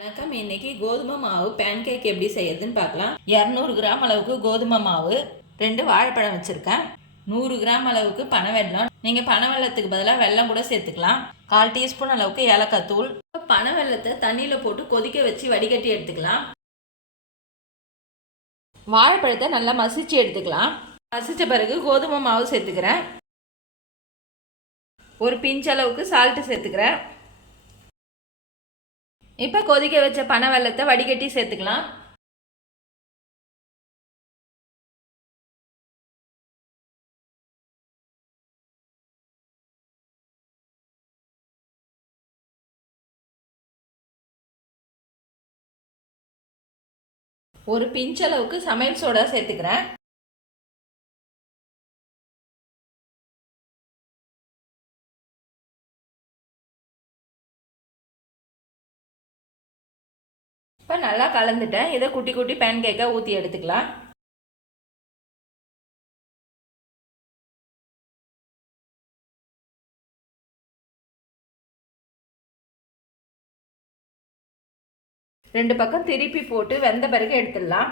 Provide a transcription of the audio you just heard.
வணக்கம். இன்னைக்கு கோதுமை மாவு பேன் கேக் எப்படி செய்யறதுன்னு பார்க்கலாம். 200 கிராம் அளவுக்கு கோதுமை மாவு, 2 வாழைப்பழம் வச்சுருக்கேன், 100 கிராம் அளவுக்கு பனவெல்லம். நீங்கள் பனவெல்லத்துக்கு பதிலாக வெல்லம் கூட சேர்த்துக்கலாம். 1/4 டீஸ்பூன் அளவுக்கு ஏலக்காய் தூள். பனவெல்லத்தை தண்ணியில் போட்டு கொதிக்க வச்சு வடிகட்டி எடுத்துக்கலாம். வாழைப்பழத்தை நல்லா மசிச்சு எடுத்துக்கலாம். மசித்த பிறகு கோதுமை மாவு சேர்த்துக்கிறேன். ஒரு பிஞ்ச் அளவுக்கு சால்ட்டு சேர்த்துக்கிறேன். இப்போ கொதிக்க வச்ச பனை வெல்லத்தை வடிகட்டி சேர்த்துக்கலாம். ஒரு பிஞ்ச் அளவுக்கு சமையல் சோடா சேர்த்துக்கிறேன். இப்போ நல்லா கலந்துட்டேன். இதை குட்டி குட்டி பேன் கேக்காக ஊற்றி எடுத்துக்கலாம். ரெண்டு பக்கம் திருப்பி போட்டு வெந்த பிறகு எடுத்துடலாம்.